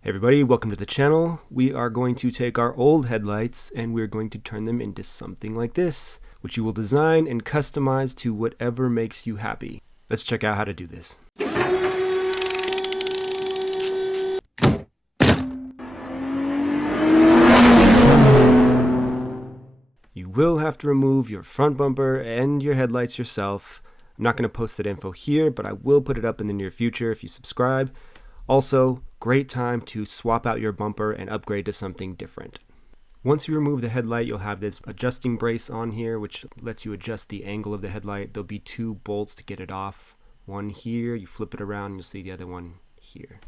Hey everybody, welcome to the channel. We are going to take our old headlights and we're going to turn them into something like this, which you will design and customize to whatever makes you happy. Let's check out how to do this. You will have to remove your front bumper and your headlights yourself. I'm not going to post that info here, but I will put it up in the near future if you subscribe. Also, great time to swap out your bumper and upgrade to something different. Once you remove the headlight, you'll have this adjusting brace on here, which lets you adjust the angle of the headlight. There'll be two bolts to get it off. One here, you flip it around, you'll see the other one here.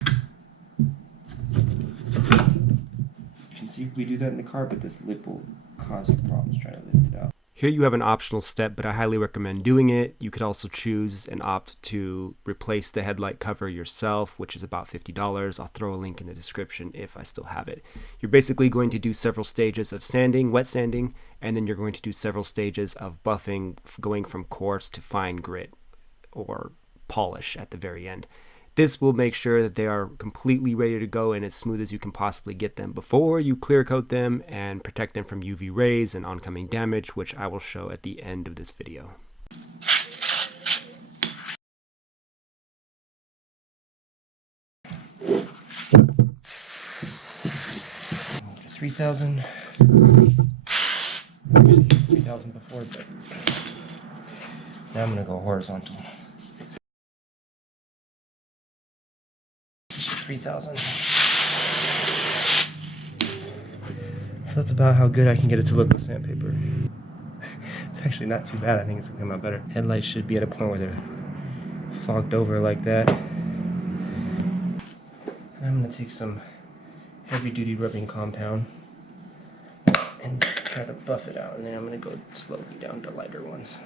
You can see if we do that in the car, but this lip will cause you problems trying to lift it out. Here you have an optional step, but I highly recommend doing it. You could also choose and opt to replace the headlight cover yourself, which is about $50. I'll throw a link in the description if I still have it. You're basically going to do several stages of sanding, wet sanding, and then you're going to do several stages of buffing, going from coarse to fine grit or polish at the very end. This will make sure that they are completely ready to go and as smooth as you can possibly get them before you clear coat them and protect them from UV rays and oncoming damage, which I will show at the end of this video. Just 3,000. 3,000 before, but now I'm going to go horizontal. 3,000. So that's about how good I can get it to look with sandpaper. It's actually not too bad. I think it's gonna come out better. Headlights should be at a point where they're fogged over like that. And I'm gonna take some heavy duty rubbing compound and try to buff it out, and then I'm gonna go slowly down to lighter ones.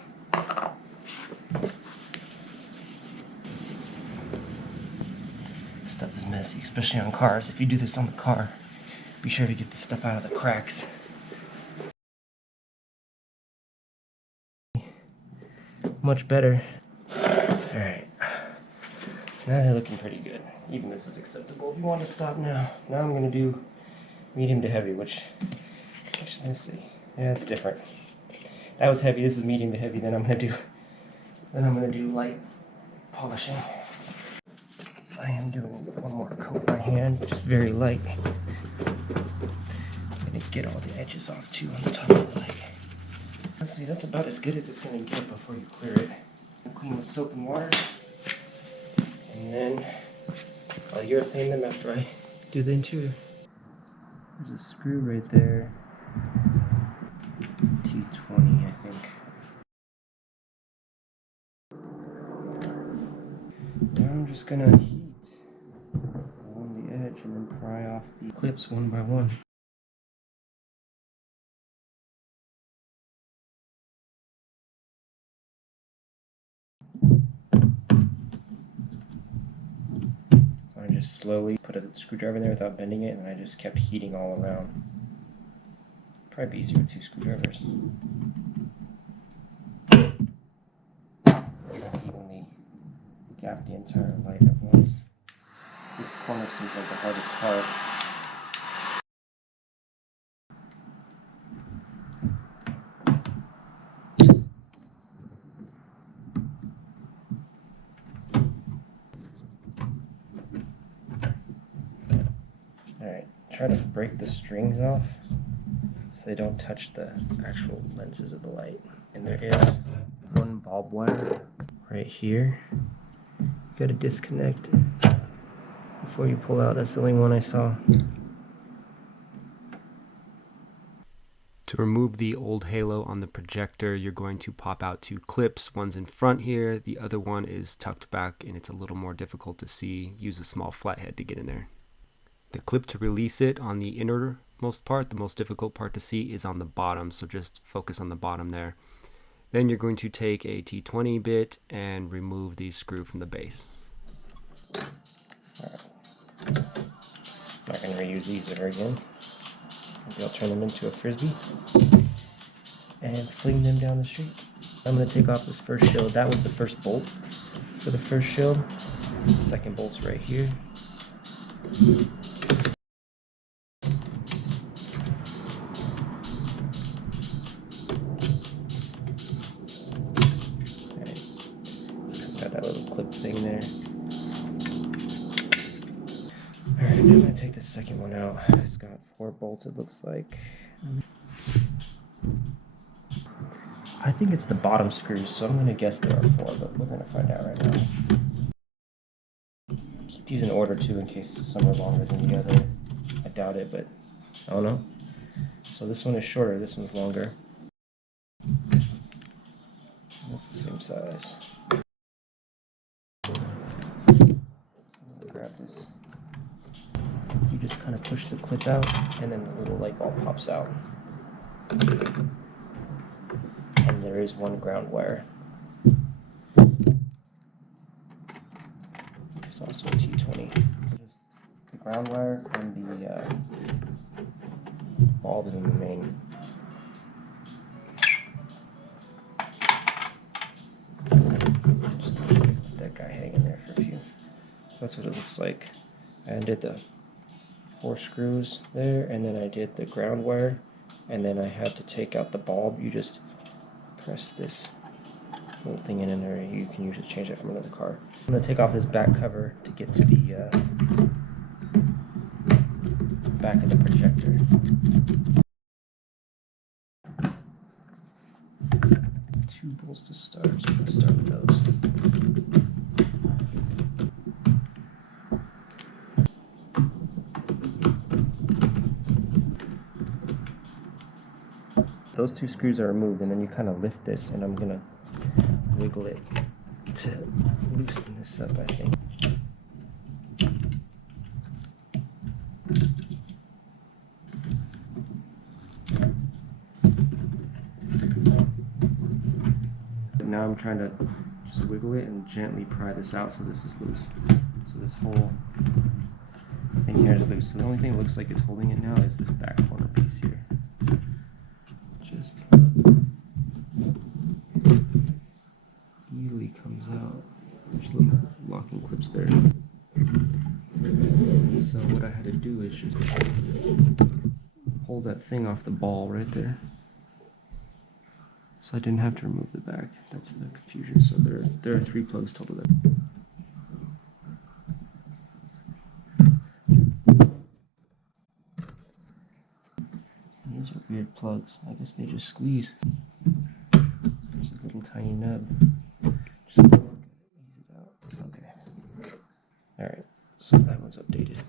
Stuff is messy, especially on cars. If you do this on the car, be sure to get the stuff out of the cracks. Much better. Alright. So now they're looking pretty good. Even this is acceptable. If you want to stop now. Now I'm going to do medium to heavy, which, actually, let's see. Yeah, it's different. That was heavy. This is medium to heavy. Then I'm going to do light polishing. I am doing one more coat by hand, just very light. I'm going to get all the edges off too on the top of the light. Let's see, that's about as good as it's going to get before you clear it. Clean with soap and water. And then I'll urethane them after I do the interior. There's a screw right there. It's a T20, I think. Now I'm just going to heat along the edge and then pry off the clips one by one. So I just slowly put a screwdriver in there without bending it, and I just kept heating all around. Probably be easier with two screwdrivers. Evenly gap the entire light at once. This corner seems like the hardest part. Alright, try to break the strings off so they don't touch the actual lenses of the light. And there is one bulb wire right here. You gotta disconnect it before you pull out. That's the only one I saw. To remove the old halo on the projector, you're going to pop out two clips. One's in front here, the other one is tucked back and it's a little more difficult to see. Use a small flathead to get in there. The clip to release it on the innermost part, the most difficult part to see, is on the bottom, so just focus on the bottom there. Then you're going to take a T20 bit and remove the screw from the base. Alright. Not going to reuse these ever again. Maybe I'll turn them into a frisbee and fling them down the street. I'm going to take off this first shield. That was the first bolt for the first shield. Second bolt's right here. Got that little clip thing there. Alright, I'm gonna take the second one out. It's got 4 bolts, it looks like. I think it's the bottom screws, so I'm gonna guess there are 4, but we're gonna find out right now. Keep these in order too, in case some are longer than the other. I doubt it, but I don't know. So this one is shorter, this one's longer. That's the same size. Grab this. You just kind of push the clip out, and then the little light bulb pops out. And there is one ground wire. There's also a T20. Just the ground wire and the bulb in the main. Just let that guy hang in there for a few. So that's what it looks like. I undid the 4 screws there, and then I did the ground wire, and then I had to take out the bulb. You just press this little thing in there. You can usually change that from another car. I'm going to take off this back cover to get to the back of the projector. Two bolts to start, so I'm going to start with those. Those 2 screws are removed, and then you kind of lift this, and I'm gonna wiggle it to loosen this up, I think. Now I'm trying to just wiggle it and gently pry this out so this is loose. So this whole thing here is loose. So the only thing that looks like it's holding it now is this back corner piece here. Just easily comes out. There's little locking clips there. So what I had to do is just pull that thing off the ball right there. So I didn't have to remove the back. That's the confusion. So there are 3 plugs total there. These are weird plugs. I guess they just squeeze. There's a little tiny nub. Just ease it out. Okay. Alright, so that one's updated.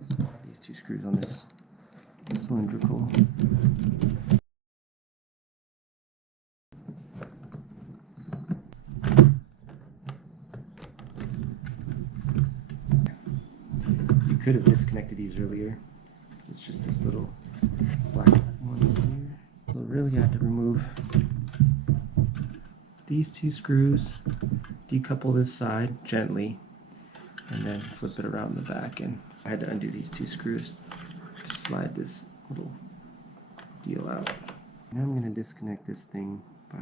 So I have these 2 screws on this cylindrical. You could have disconnected these earlier. It's just this little black one here. So really I have to remove these 2 screws, decouple this side gently, and then flip it around the back. And I had to undo these 2 screws to slide this little deal out. Now I'm going to disconnect this thing by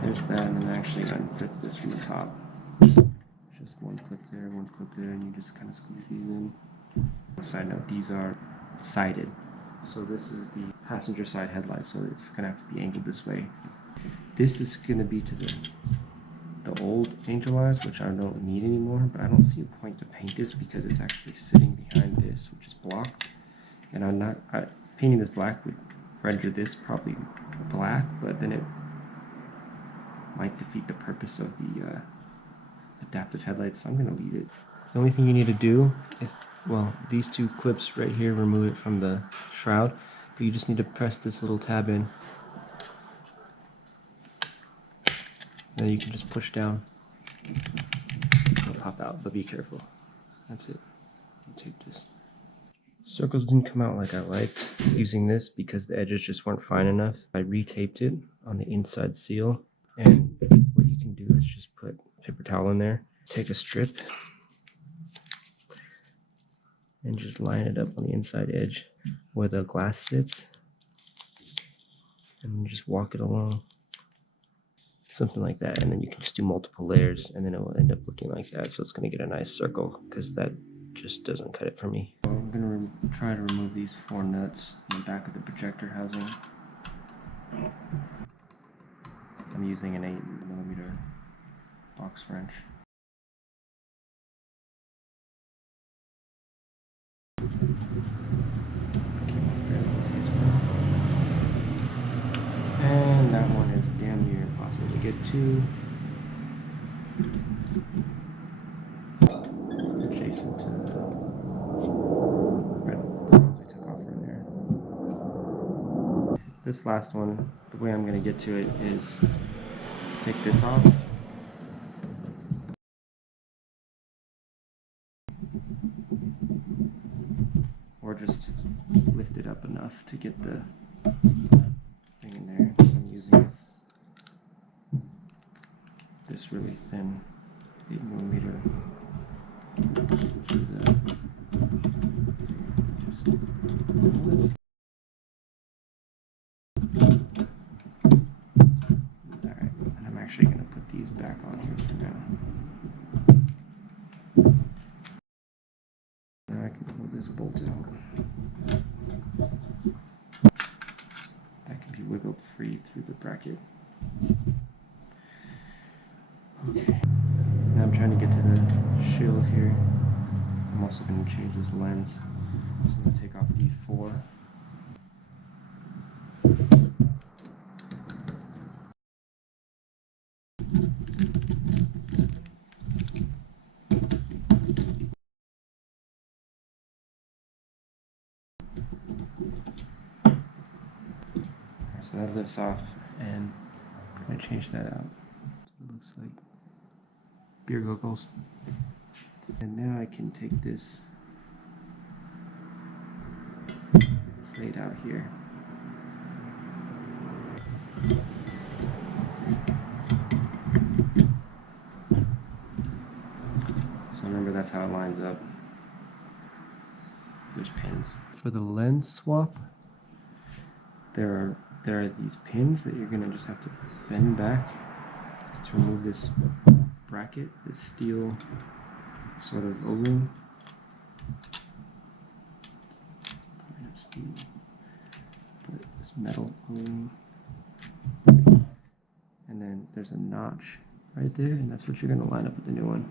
there's that, and then I actually unclip this from the top. Just one clip there, and you just kind of squeeze these in. Side note, these are sided. So this is the passenger side headlight, so it's going to have to be angled this way. This is going to be to the old angel eyes, which I don't need anymore, but I don't see a point to paint this because it's actually sitting behind this, which is blocked. And painting this black would render this probably black, but then it might defeat the purpose of the adaptive headlights, so I'm going to leave it. The only thing you need to do is, well, these 2 clips right here, remove it from the shroud, but you just need to press this little tab in. Then you can just push down. It'll pop out, but be careful. That's it. Take this. Circles didn't come out like I liked using this because the edges just weren't fine enough. I retaped it on the inside seal, and what you can do is just put a paper towel in there, take a strip, and just line it up on the inside edge where the glass sits, and just walk it along. Something like that, and then you can just do multiple layers, and then it will end up looking like that. So it's going to get a nice circle, because that just doesn't cut it for me. So I'm going to try to remove these 4 nuts in the back of the projector housing. I'm using an 8mm box wrench. And that one is damn near impossible to get to. Adjacent to the brittle I took off from there. This last one, the way I'm going to get to it is take this off. Or just lift it up enough to get the thing in there. What I'm using is this really thin 8mm. Alright, and I'm actually going to put these back on here for now. Now I can pull this bolt out. That can be wiggled free through the bracket. Okay. Now I'm trying to get to the shield here. I'm also going to change this lens. So I'm going to take off these 4. So that lifts off, and I'm going to change that out. It looks like beer goggles. And now I can take this plate out here. So remember, that's how it lines up. There's pins. For the lens swap, there are these pins that you're going to just have to bend back to remove this bracket, this steel sort of O-ring. Probably not steel, but this metal O-ring. And then there's a notch right there, and that's what you're going to line up with the new one.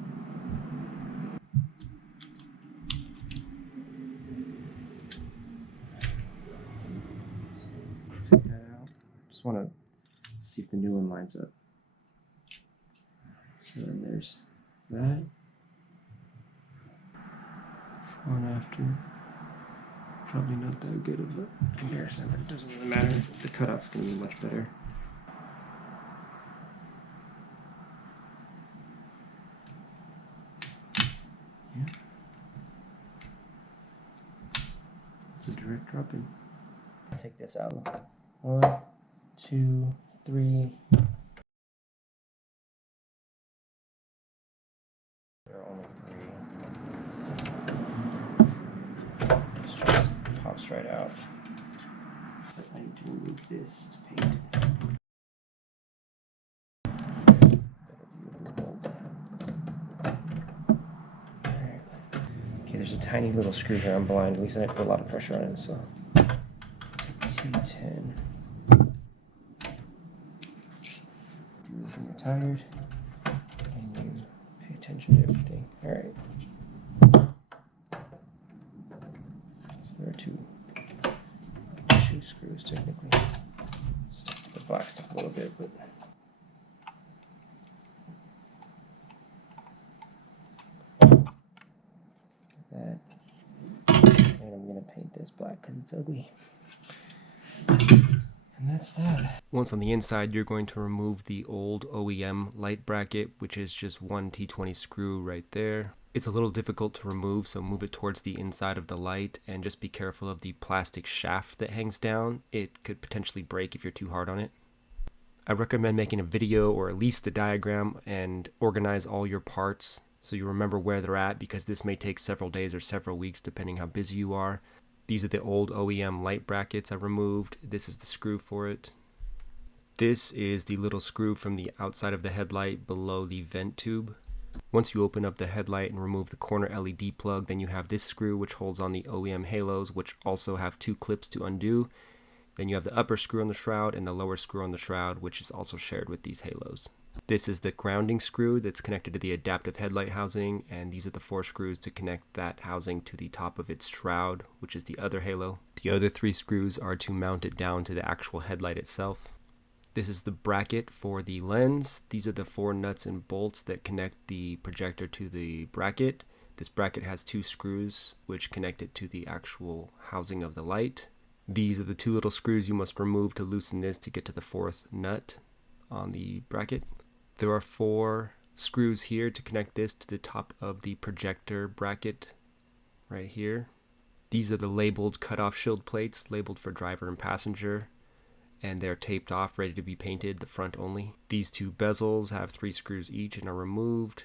Take that out. Just want to see if the new one lines up. So then there's that. Before and after. Probably not that good of a comparison, but it doesn't really matter. The cutoff's going to be much better. Yeah. It's a direct drop in. Take this out. 1, 2, 3. There are only 3. This just pops right out. But I need to remove this to paint. Alright. Okay, there's a tiny little screw here. I'm blind. At least I didn't put a lot of pressure on it, so. T10. When you're tired and you pay attention to everything. Alright. So there are two screws technically. Stick to the black stuff a little bit, but that. And I'm gonna paint this black because it's ugly. And that's that. Once on the inside, you're going to remove the old OEM light bracket, which is just one T20 screw right there. It's a little difficult to remove, so move it towards the inside of the light and just be careful of the plastic shaft that hangs down. It could potentially break if you're too hard on it. I recommend making a video or at least a diagram and organize all your parts so you remember where they're at, because this may take several days or several weeks depending how busy you are. These are the old OEM light brackets I removed. This is the screw for it. This is the little screw from the outside of the headlight below the vent tube. Once you open up the headlight and remove the corner LED plug, then you have this screw which holds on the OEM halos, which also have 2 clips to undo. Then you have the upper screw on the shroud and the lower screw on the shroud, which is also shared with these halos. This is the grounding screw that's connected to the adaptive headlight housing, and these are the 4 screws to connect that housing to the top of its shroud, which is the other halo. The other 3 screws are to mount it down to the actual headlight itself. This is the bracket for the lens. These are the 4 nuts and bolts that connect the projector to the bracket. This bracket has 2 screws which connect it to the actual housing of the light. These are the 2 little screws you must remove to loosen this to get to the 4th nut on the bracket. There are 4 screws here to connect this to the top of the projector bracket right here. These are the labeled cutoff shield plates, labeled for driver and passenger, and they're taped off, ready to be painted, the front only. These 2 bezels have 3 screws each and are removed.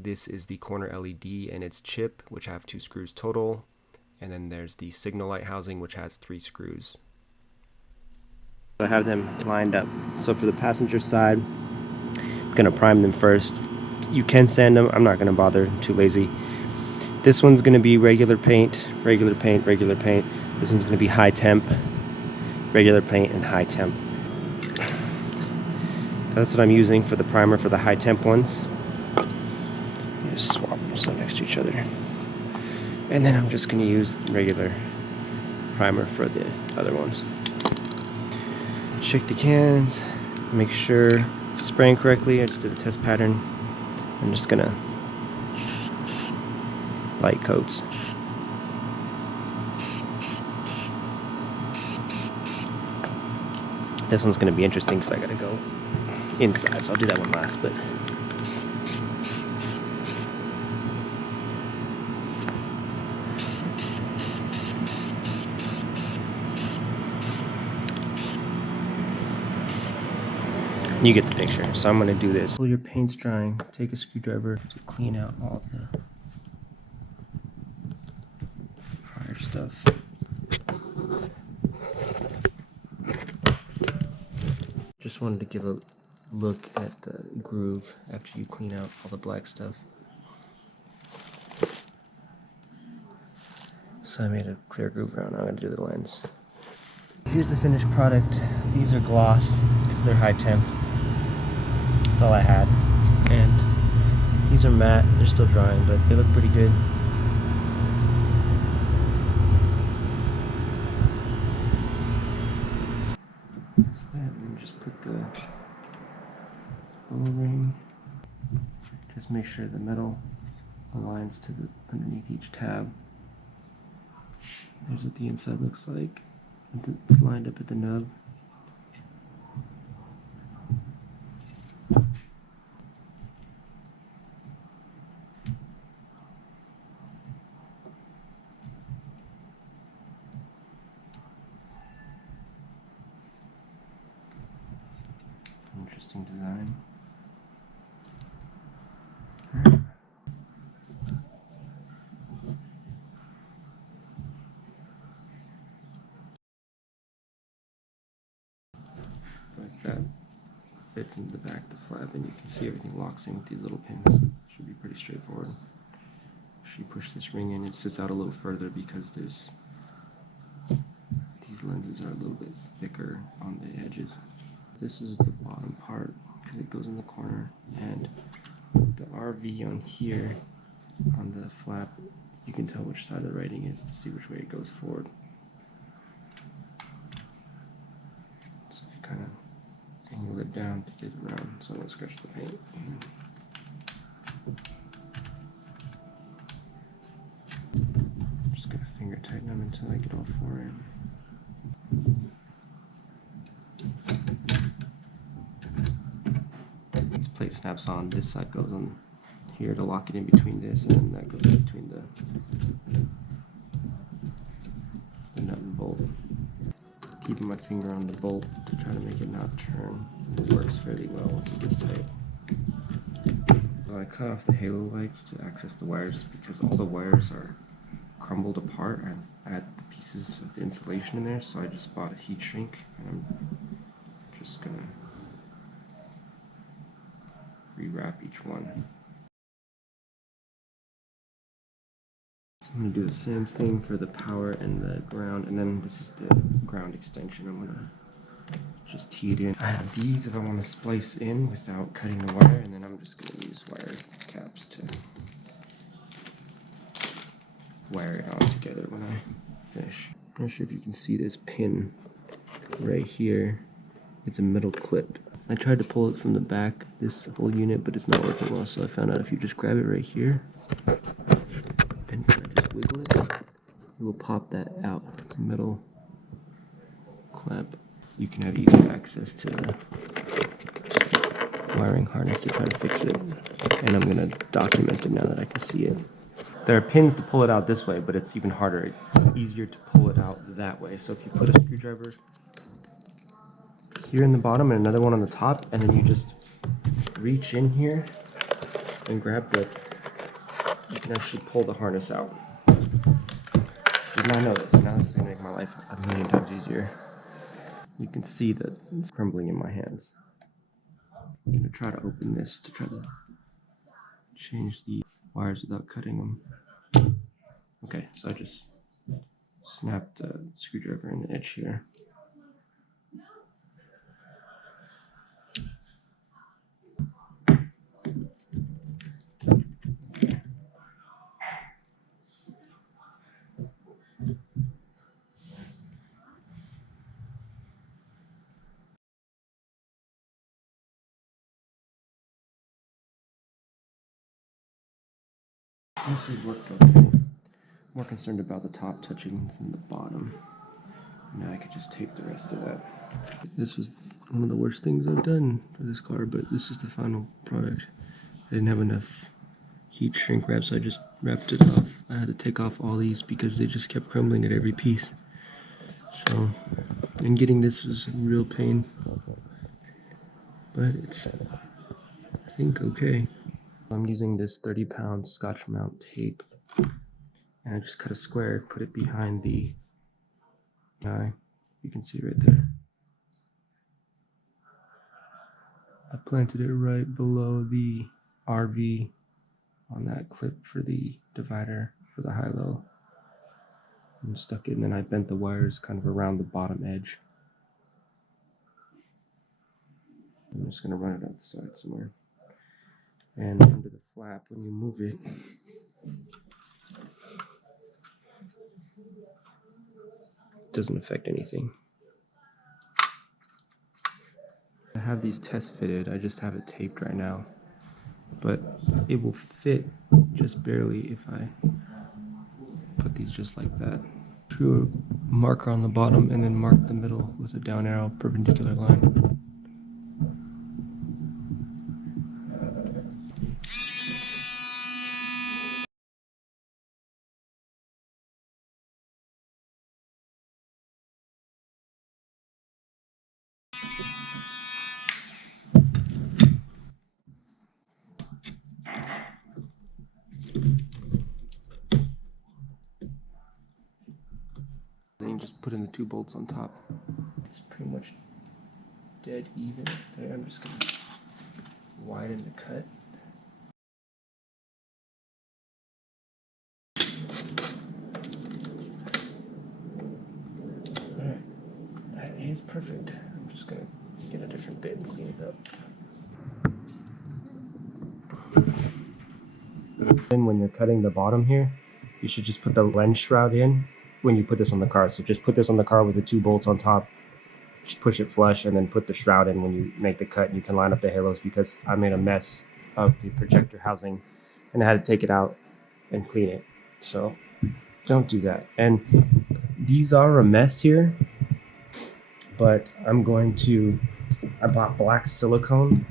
This is the corner LED and its chip, which have 2 screws total. And then there's the signal light housing, which has 3 screws. I have them lined up. So for the passenger side, I'm gonna prime them first. You can sand them, I'm not gonna bother, too lazy. This one's gonna be regular paint, regular paint, regular paint. This one's gonna be high temp, regular paint, and high temp. That's what I'm using for the primer for the high temp ones. Just swap them so next to each other. And then I'm just gonna use regular primer for the other ones. Shake the cans, make sure spraying correctly. I just did a test pattern. I'm just gonna light coats. This one's gonna be interesting because I gotta go inside, so I'll do that one last. But you get the picture. So I'm gonna do this. While your paint's drying, take a screwdriver to clean out all the prior stuff. Just wanted to give a look at the groove after you clean out all the black stuff. So I made a clear groove around. I'm gonna do the lens. Here's the finished product. These are gloss because they're high temp. That's all I had. And these are matte. They're still drying, but they look pretty good. So let me just put the O-ring. Just make sure the metal aligns to the underneath each tab. There's what the inside looks like. It's lined up at the nub. It's an interesting design. Like that fits into the back of the flap, and you can see everything locks in with these little pins. Should be pretty straightforward. If you push this ring in, it sits out a little further because these lenses are a little bit thicker on the edges. This is the bottom part because it goes in the corner, and the RV on here on the flap, you can tell which side the writing is to see which way it goes forward. So if you kind of angle it down to get it around so I don't scratch the paint. I'm just gonna finger tighten them until I get all 4 in. This plate snaps on, this side goes on here to lock it in between this, and then that goes in between the nut and bolt. Keeping my finger on the bolt to try to make it not turn. It works fairly well once it gets tight. So I cut off the halo lights to access the wires because all the wires are crumbled apart and I had the pieces of the insulation in there, so I just bought a heat shrink and I'm just gonna rewrap each one. So I'm gonna do the same thing for the power and the ground, and then this is the ground extension. I'm gonna just tee it in. I have these if I want to splice in without cutting the wire, and then I'm just gonna use wire caps to wire it all together when I finish. I'm not sure if you can see this pin right here. It's a metal clip. I tried to pull it from the back, this whole unit, but it's not working well, so I found out if you just grab it right here and just wiggle it, it will pop that out. It's a metal clamp. You can have easy access to the wiring harness to try to fix it. And I'm gonna document it now that I can see it. There are pins to pull it out this way, but it's even harder. It's easier to pull it out that way. So if you put a screwdriver here in the bottom and another one on the top, and then you just reach in here and grab you can actually pull the harness out. Did not know this. Now this is gonna make my life a million times easier. You can see that it's crumbling in my hands. I'm gonna try to open this to try to change the wires without cutting them. Okay, so I just snapped the screwdriver in the edge here. This has worked okay. More concerned about the top touching than the bottom. Now I could just tape the rest of that. This was one of the worst things I've done for this car, but this is the final product. I didn't have enough heat shrink wrap, so I just wrapped it off. I had to take off all these because they just kept crumbling at every piece. So, and getting this was a real pain. But it's, I think, okay. I'm using this 30-pound Scotch mount tape, and I just cut a square, put it behind the eye. You can see right there. I planted it right below the RV on that clip for the divider for the high-low, and stuck it, and then I bent the wires kind of around the bottom edge. I'm just going to run it up the side somewhere. And under the flap, when you move it, it doesn't affect anything. I have these test fitted, I just have it taped right now. But it will fit just barely if I put these just like that. Drew a marker on the bottom and then mark the middle with a down arrow perpendicular line. Then you just put in the 2 bolts on top. It's pretty much dead even there. I'm just going to widen the cut. Alright, that is perfect. I'm just going to get a different bit and clean it up. Then when you're cutting the bottom here, you should just put the lens shroud in when you put this on the car. So just put this on the car with the 2 bolts on top, just push it flush, and then put the shroud in when you make the cut, and you can line up the halos, because I made a mess of the projector housing and I had to take it out and clean it. So don't do that. And these are a mess here, but I bought black silicone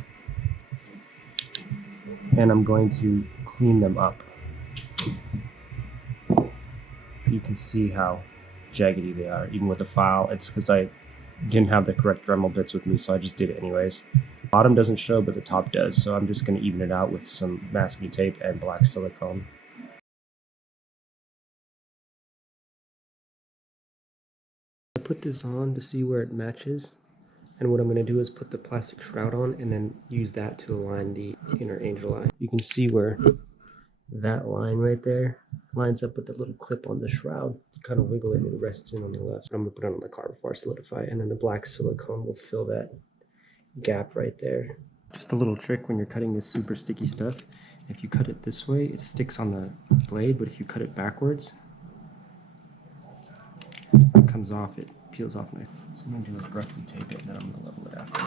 and I'm going to clean them up. You can see how jaggedy they are, even with the file. It's because I didn't have the correct Dremel bits with me, so I just did it anyways. Bottom doesn't show, but the top does, so I'm just going to even it out with some masking tape and black silicone. I put this on to see where it matches, and what I'm going to do is put the plastic shroud on and then use that to align the inner angel eye. You can see where that line right there lines up with the little clip on the shroud. You kind of wiggle it and it rests in on the left. I'm going to put it on the car before I solidify, and then the black silicone will fill that gap right there. Just a little trick when you're cutting this super sticky stuff. If you cut it this way, it sticks on the blade, but if you cut it backwards, it comes off, it peels off nice. So I'm going to do is roughly tape it, and then I'm going to level it after.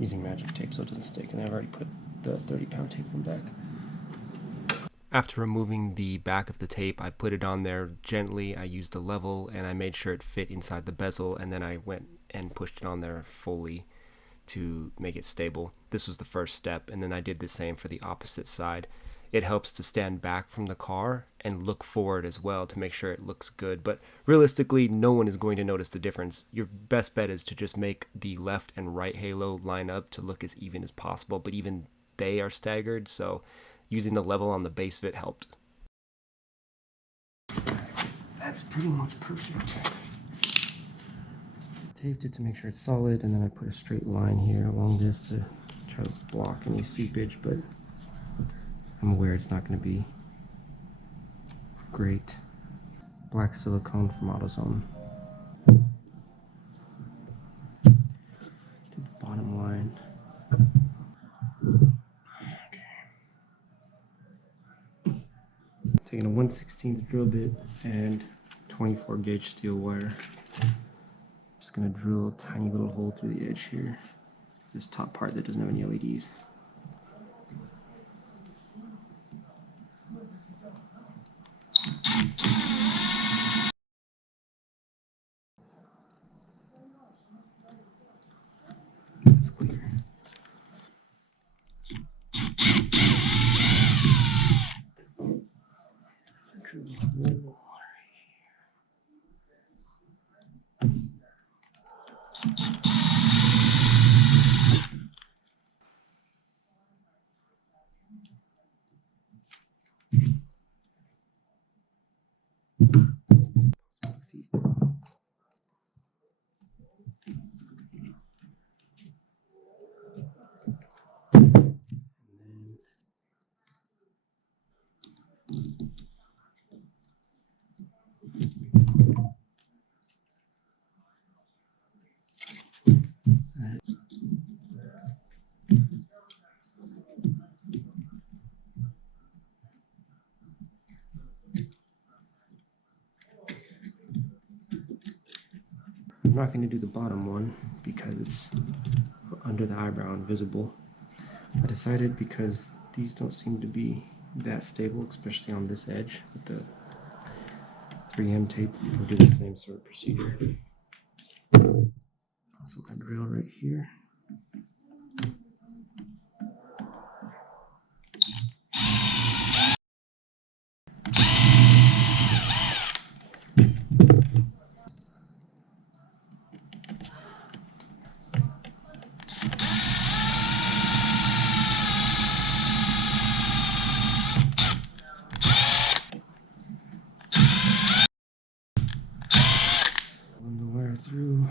Using magic tape so it doesn't stick, and I've already put the 30-pound tape on back. After removing the back of the tape, I put it on there gently. I used the level and I made sure it fit inside the bezel, and then I went and pushed it on there fully to make it stable. This was the first step, and then I did the same for the opposite side. It helps to stand back from the car and look forward as well to make sure it looks good, but realistically no one is going to notice the difference. Your best bet is to just make the left and right halo line up to look as even as possible, but even they are staggered, so using the level on the base of it helped. That's pretty much perfect. Taped it to make sure it's solid, and then I put a straight line here along this to try to block any seepage, but I'm aware it's not going to be great. Black silicone from AutoZone. To the bottom line. Taking a 1/16 drill bit and 24 gauge steel wire. Just gonna drill a tiny little hole through the edge here. This top part that doesn't have any LEDs. That's clear. Drill a hole. I'm not going to do the bottom one because it's under the eyebrow and visible. I decided because these don't seem to be that stable, especially on this edge with the 3M tape, we'll do the same sort of procedure. So I drill right here. Run the wire through.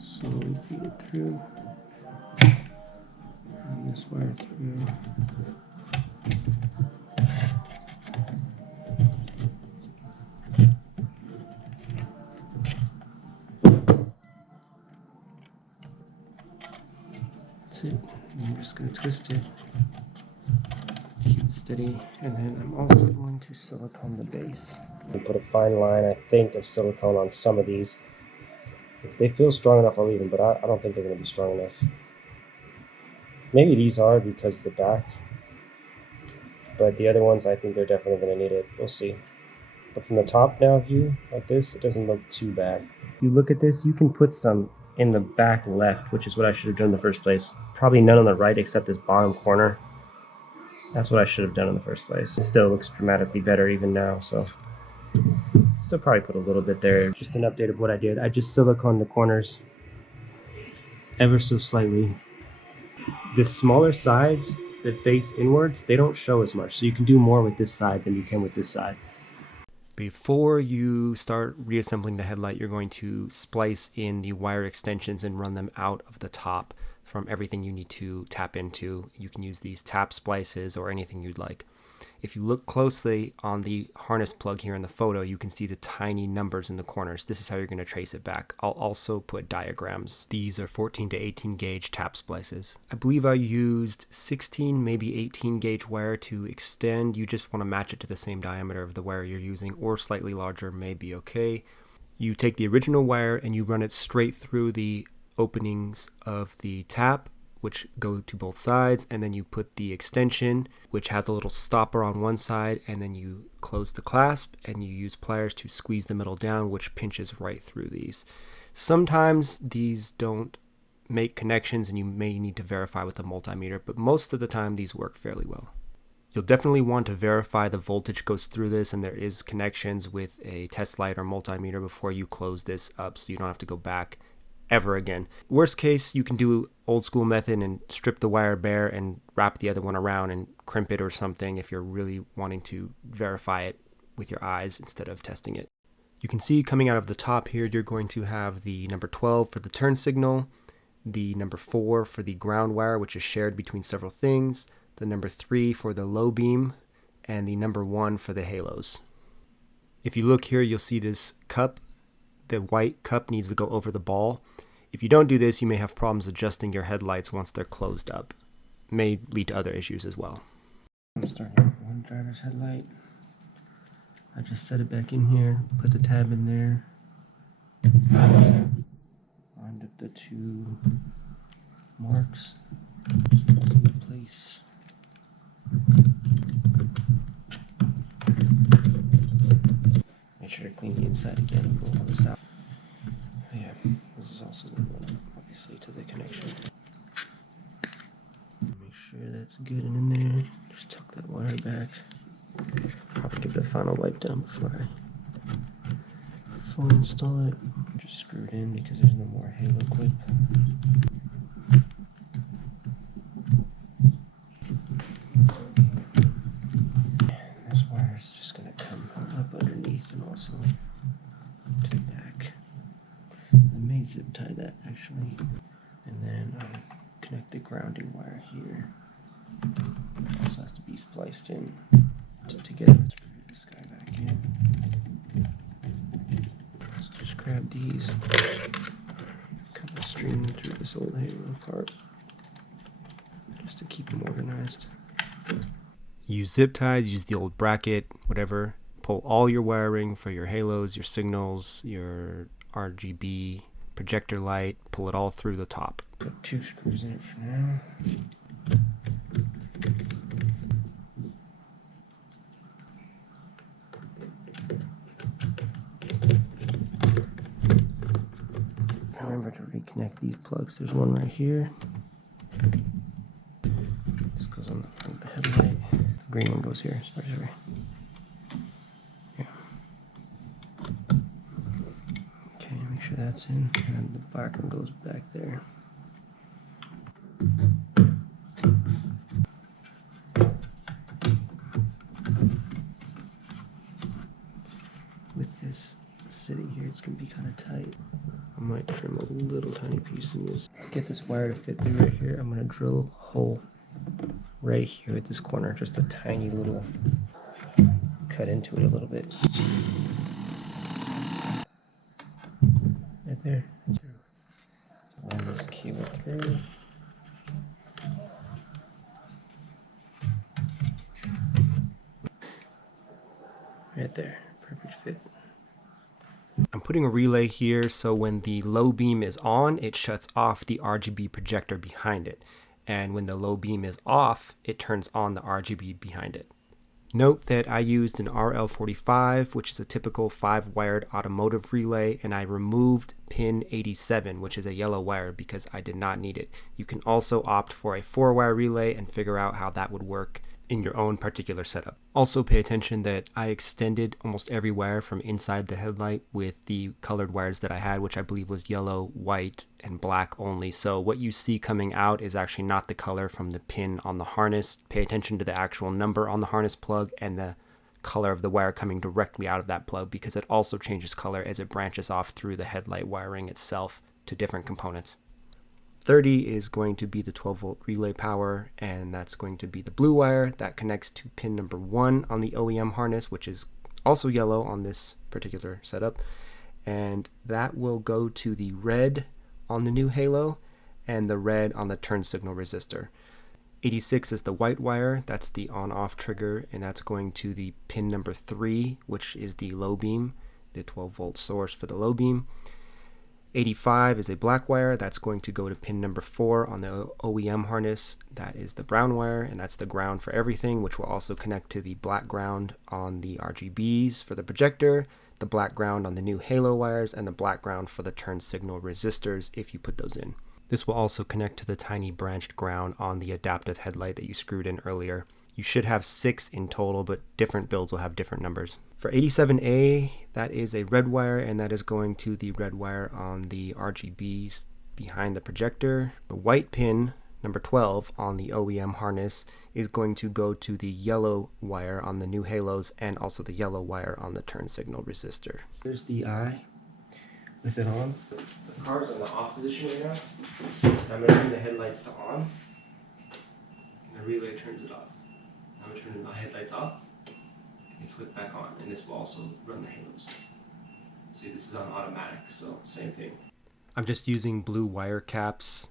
Slowly feed it through. Run this wire through. That's it. I'm just going to twist it, keep it steady, and then I'm also going to silicone the base. I put a fine line, I think, of silicone on some of these. If they feel strong enough, I'll leave them, but I don't think they're going to be strong enough. Maybe these are because of the back, but the other ones, I think they're definitely going to need it. We'll see. But from the top now view, like this, it doesn't look too bad. If you look at this, you can put some in the back left, which is what I should have done in the first place. Probably none on the right except this bottom corner. That's what I should have done in the first place. It still looks dramatically better even now, so still probably put a little bit there. Just an update of what I did. I just silicone the corners ever so slightly. The smaller sides that face inwards, they don't show as much, so you can do more with this side than you can with this side. Before you start reassembling the headlight, you're going to splice in the wire extensions and run them out of the top from everything you need to tap into. You can use these tap splices or anything you'd like. If you look closely on the harness plug here in the photo, you can see the tiny numbers in the corners. This is how you're going to trace it back. I'll also put diagrams. These are 14 to 18 gauge tap splices. I believe I used 16, maybe 18 gauge wire to extend. You just want to match it to the same diameter of the wire you're using, or slightly larger may be okay. You take the original wire and you run it straight through the openings of the tap, which go to both sides, and then you put the extension, which has a little stopper on one side, and then you close the clasp and you use pliers to squeeze the middle down, which pinches right through these. Sometimes these don't make connections and you may need to verify with a multimeter, but most of the time these work fairly well. You'll definitely want to verify the voltage goes through this and there is connections with a test light or multimeter before you close this up, so you don't have to go back ever again. Worst case, you can do old school method and strip the wire bare and wrap the other one around and crimp it or something if you're really wanting to verify it with your eyes instead of testing it. You can see coming out of the top here, you're going to have the number 12 for the turn signal, the number 4 for the ground wire, which is shared between several things, the number 3 for the low beam, and the number 1 for the halos. If you look here, you'll see this cup. The white cup needs to go over the ball. If you don't do this, you may have problems adjusting your headlights once they're closed up. It may lead to other issues as well. I'm starting with one driver's headlight. I just set it back in here, put the tab in there, lined up the two marks, just put them in place. Make sure to clean the inside again and pull all this out. Yeah, this is also going to run obviously to the connection. Make sure that's good and in there. Just tuck that wire back. Probably give it a final wipe down before I fully install it. Just screw it in because there's no more halo clip. And this wire is just going to come up underneath and also to the back. I may zip tie that actually, and then connect the grounding wire here. Which also has to be spliced in together. Let's bring this guy back in. So just grab these, cut the string through this old halo part, just to keep them organized. Use zip ties, use the old bracket, whatever. Pull all your wiring for your halos, your signals, your RGB projector light, pull it all through the top. Put 2 screws in it for now. Remember to reconnect these plugs. There's one right here. This goes on the front of the headlight. The green one goes here. Sorry. Yeah. Okay, make sure that's in, and the black one goes back there. With this sitting here, it's going to be kind of tight. I might trim a little tiny piece in this. To get this wire to fit through right here, I'm going to drill a hole right here at this corner, just a tiny little cut into it a little bit. Right there. Run this cable through. Right there, perfect fit. I'm putting a relay here so when the low beam is on, it shuts off the RGB projector behind it. And when the low beam is off, it turns on the RGB behind it. Note that I used an RL45, which is a typical 5-wired automotive relay, and I removed pin 87, which is a yellow wire, because I did not need it. You can also opt for a 4-wire relay and figure out how that would work in your own particular setup. Also pay attention that I extended almost every wire from inside the headlight with the colored wires that I had, which I believe was yellow, white, and black only. So what you see coming out is actually not the color from the pin on the harness. Pay attention to the actual number on the harness plug and the color of the wire coming directly out of that plug, because it also changes color as it branches off through the headlight wiring itself to different components. 30 is going to be the 12-volt relay power, and that's going to be the blue wire that connects to pin number 1 on the OEM harness, which is also yellow on this particular setup, and that will go to the red on the new halo and the red on the turn signal resistor. 86 is the white wire, that's the on-off trigger, and that's going to the pin number 3, which is the low beam, the 12-volt source for the low beam. 85 is a black wire, that's going to go to pin number 4 on the OEM harness. That is the brown wire, and that's the ground for everything, which will also connect to the black ground on the RGBs for the projector, the black ground on the new halo wires, and the black ground for the turn signal resistors if you put those in. This will also connect to the tiny branched ground on the adaptive headlight that you screwed in earlier. You should have 6 in total, but different builds will have different numbers. For 87A, that is a red wire, and that is going to the red wire on the RGBs behind the projector. The white pin, number 12, on the OEM harness is going to go to the yellow wire on the new halos and also the yellow wire on the turn signal resistor. There's the eye with it on. The car's in the off position right now. I'm going to turn the headlights to on, and the relay turns it off. I'm going to turn the headlights off and click back on, and this will also run the halos. See, this is on automatic, so same thing. I'm just using blue wire caps.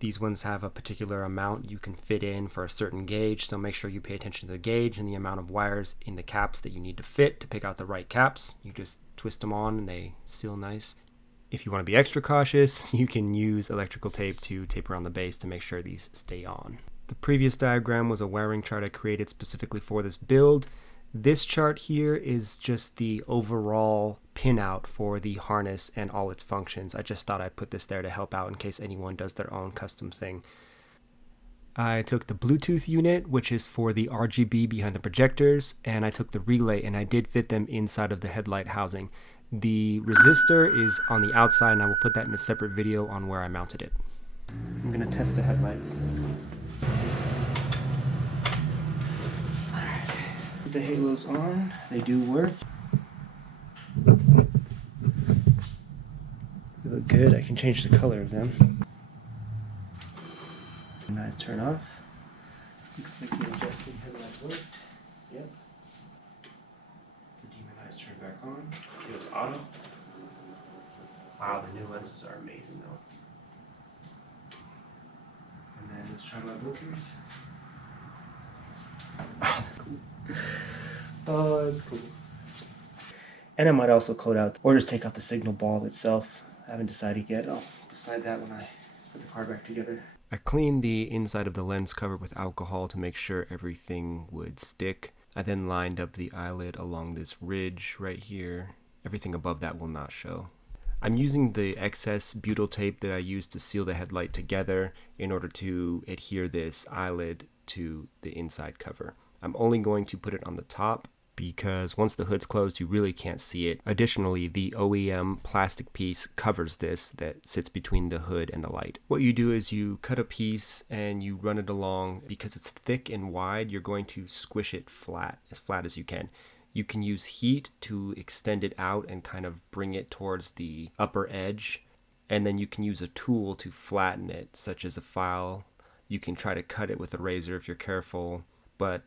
These ones have a particular amount you can fit in for a certain gauge, so make sure you pay attention to the gauge and the amount of wires in the caps that you need to fit to pick out the right caps. You just twist them on and they seal nice. If you want to be extra cautious, you can use electrical tape to tape around the base to make sure these stay on. The previous diagram was a wiring chart I created specifically for this build. This chart here is just the overall pinout for the harness and all its functions. I just thought I'd put this there to help out in case anyone does their own custom thing. I took the Bluetooth unit, which is for the RGB behind the projectors, and I took the relay and I did fit them inside of the headlight housing. The resistor is on the outside, and I will put that in a separate video on where I mounted it. I'm going to test the headlights. Alright, put the halos on, they do work. They look good, I can change the color of them. Nice turn off. Looks like the adjusting headlight worked. Yep. The demonized turn back on. Go to auto. Wow, the new lenses are amazing though. And then let's try my Bluetooth. Oh, that's cool. Oh, that's cool. And I might also code out, or just take out the signal bulb itself. I haven't decided yet. I'll decide that when I put the car back together. I cleaned the inside of the lens cover with alcohol to make sure everything would stick. I then lined up the eyelid along this ridge right here. Everything above that will not show. I'm using the excess butyl tape that I used to seal the headlight together in order to adhere this eyelid to the inside cover. I'm only going to put it on the top because once the hood's closed, you really can't see it. Additionally, the OEM plastic piece covers this that sits between the hood and the light. What you do is you cut a piece and you run it along. Because it's thick and wide, you're going to squish it flat as you can. You can use heat to extend it out and kind of bring it towards the upper edge. And then you can use a tool to flatten it, such as a file. You can try to cut it with a razor if you're careful, but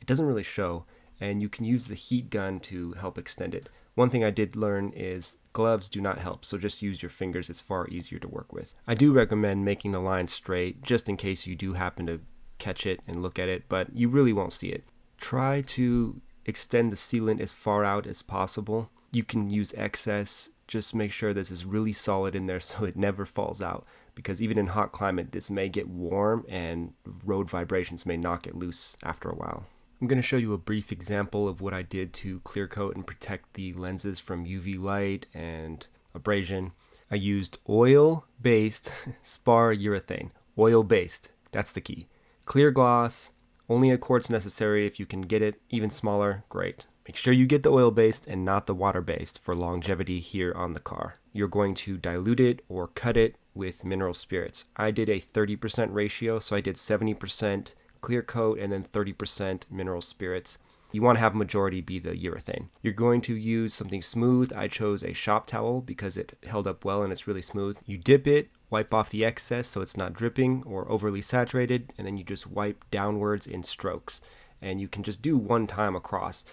it doesn't really show. And you can use the heat gun to help extend it. One thing I did learn is gloves do not help, so just use your fingers. It's far easier to work with. I do recommend making the line straight just in case you do happen to catch it and look at it, but you really won't see it. Try to extend the sealant as far out as possible. You can use excess. Just make sure this is really solid in there so it never falls out, because even in hot climate this may get warm and road vibrations may knock it loose after a while. I'm going to show you a brief example of what I did to clear coat and protect the lenses from UV light and abrasion. I used oil-based spar urethane. Oil-based, that's the key. Clear gloss, only a quart's necessary. If you can get it even smaller, great. Make sure you get the oil-based and not the water-based for longevity here on the car. You're going to dilute it or cut it with mineral spirits. I did a 30% ratio, so I did 70% clear coat and then 30% mineral spirits. You want to have majority be the urethane. You're going to use something smooth. I chose a shop towel because it held up well and it's really smooth. You dip it, wipe off the excess so it's not dripping or overly saturated, and then you just wipe downwards in strokes. And you can just do one time across.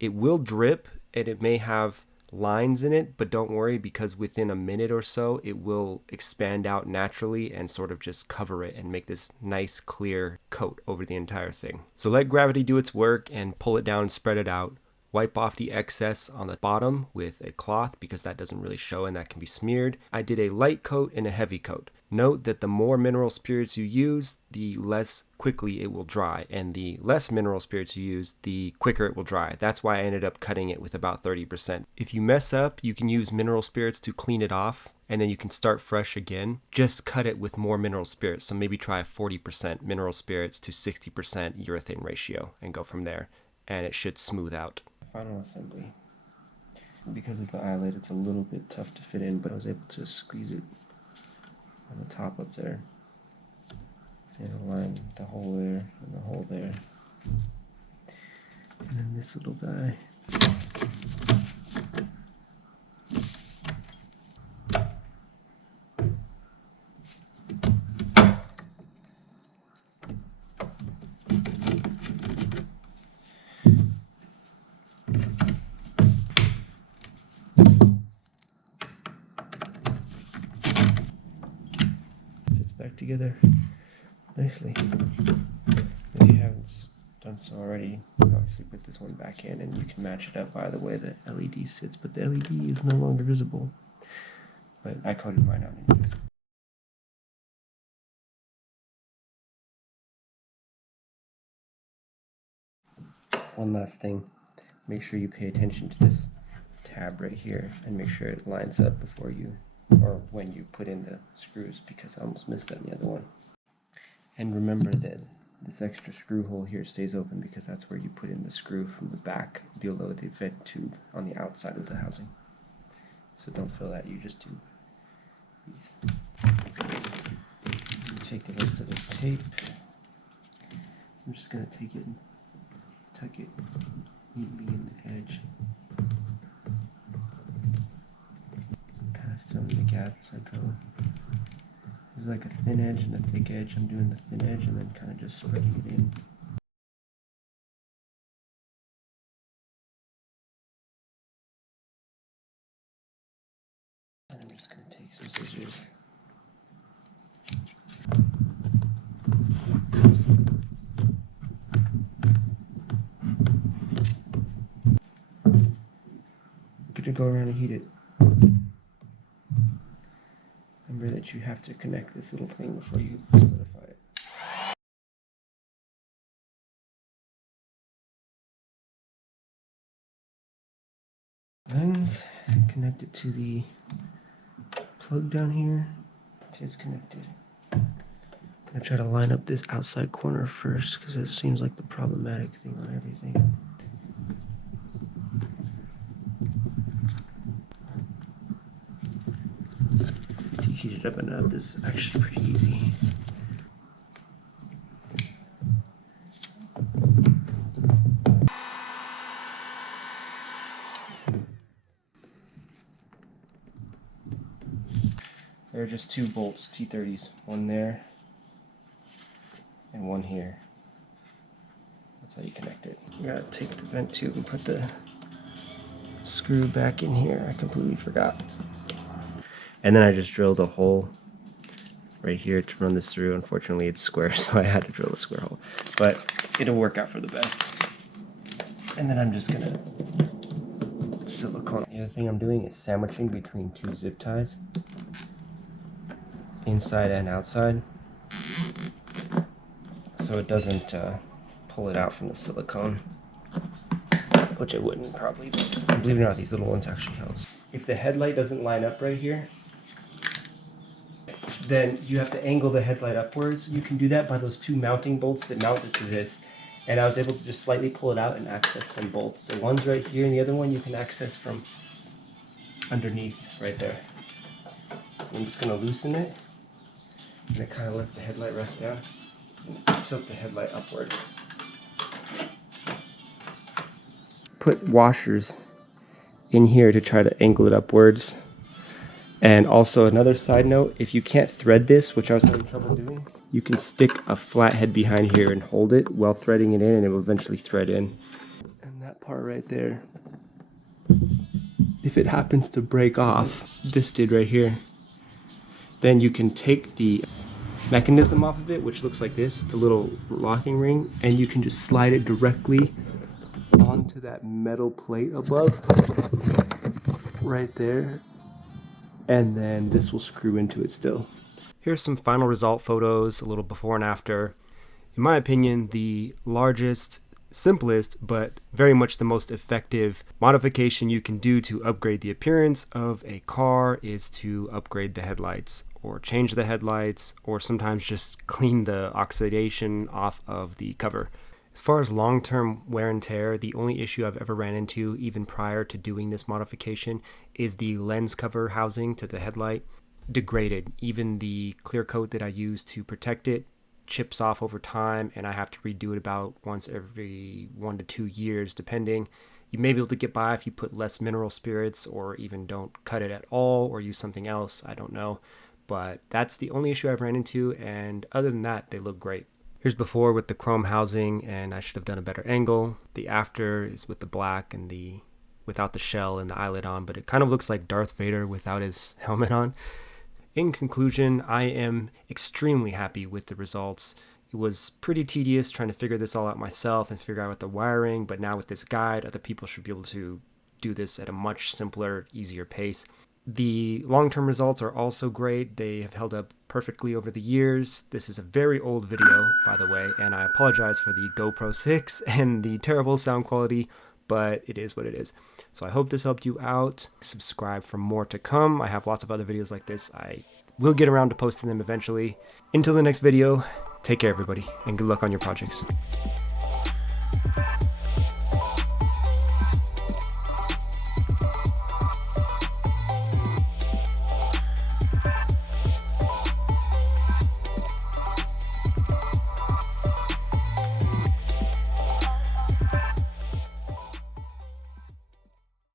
It will drip and it may have lines in it, but don't worry, because within a minute or so it will expand out naturally and sort of just cover it and make this nice clear coat over the entire thing. So let gravity do its work and pull it down and spread it out. Wipe off the excess on the bottom with a cloth because that doesn't really show and that can be smeared. I did a light coat and a heavy coat. Note that the more mineral spirits you use, the less quickly it will dry, and the less mineral spirits you use, the quicker it will dry. That's why I ended up cutting it with about 30%. If you mess up, you can use mineral spirits to clean it off, and then you can start fresh again. Just cut it with more mineral spirits, so maybe try a 40% mineral spirits to 60% urethane ratio and go from there, and it should smooth out. Final assembly. Because of the eyelid, it's a little bit tough to fit in, but I was able to squeeze it on the top up there and align the hole there and the hole there. And then this little guy. Back together nicely. If you haven't done so already, obviously put this one back in and you can match it up by the way the LED sits, but the LED is no longer visible. But I coated mine out anyway. One last thing, make sure you pay attention to this tab right here and make sure it lines up before you or when you put in the screws, because I almost missed that in the other one. And remember that this extra screw hole here stays open because that's where you put in the screw from the back below the vent tube on the outside of the housing. So don't fill that, you just do these. Take the rest of this tape. I'm just going to take it and tuck it neatly in the edge. Filling the gap as I go. There's like a thin edge and a thick edge. I'm doing the thin edge and then kind of just spreading it in. And I'm just going to take some scissors. I'm going to go around and heat it. Remember that you have to connect this little thing before you solidify it. Lens, connect it to the plug down here. It is connected. I'm going to try to line up this outside corner first because it seems like the problematic thing on everything. Heat it up enough, this is actually pretty easy. There are just two bolts, T30s, one there and one here. That's how you connect it. You gotta take the vent tube and put the screw back in here. I completely forgot. And then I just drilled a hole right here to run this through. Unfortunately, it's square, so I had to drill a square hole. But it'll work out for the best. And then I'm just gonna silicone. The other thing I'm doing is sandwiching between two zip ties, inside and outside, so it doesn't pull it out from the silicone, which I wouldn't probably, but believe it or not, these little ones actually help. If the headlight doesn't line up right here, then you have to angle the headlight upwards. You can do that by those two mounting bolts that mount it to this. And I was able to just slightly pull it out and access them both. So one's right here, and the other one you can access from underneath right there. I'm just gonna loosen it, and it kind of lets the headlight rest down and tilt the headlight upwards. Put washers in here to try to angle it upwards. And also another side note, if you can't thread this, which I was having trouble doing, you can stick a flathead behind here and hold it while threading it in, and it will eventually thread in. And that part right there, if it happens to break off, this did right here, then you can take the mechanism off of it, which looks like this, the little locking ring, and you can just slide it directly onto that metal plate above, right there. And then this will screw into it still. Here's some final result photos, a little before and after. In my opinion, the largest, simplest, but very much the most effective modification you can do to upgrade the appearance of a car is to upgrade the headlights, or change the headlights, or sometimes just clean the oxidation off of the cover. As far as long-term wear and tear, the only issue I've ever ran into, even prior to doing this modification, is the lens cover housing to the headlight degraded. Even the clear coat that I use to protect it chips off over time, and I have to redo it about once every 1 to 2 years, depending. You may be able to get by if you put less mineral spirits, or even don't cut it at all, or use something else, I don't know. But that's the only issue I've ran into, and other than that, they look great. Here's before with the chrome housing, and I should have done a better angle. The after is with the black and the without the shell and the eyelid on, but it kind of looks like Darth Vader without his helmet on. In conclusion, I am extremely happy with the results. It was pretty tedious trying to figure this all out myself and figure out the wiring, but now with this guide, other people should be able to do this at a much simpler, easier pace. The long-term results are also great. They have held up perfectly over the years. This is a very old video, by the way, and I apologize for the GoPro 6 and the terrible sound quality, but it is what it is. So I hope this helped you out. Subscribe for more to come. I have lots of other videos like this. I will get around to posting them eventually. Until the next video, take care everybody, and good luck on your projects.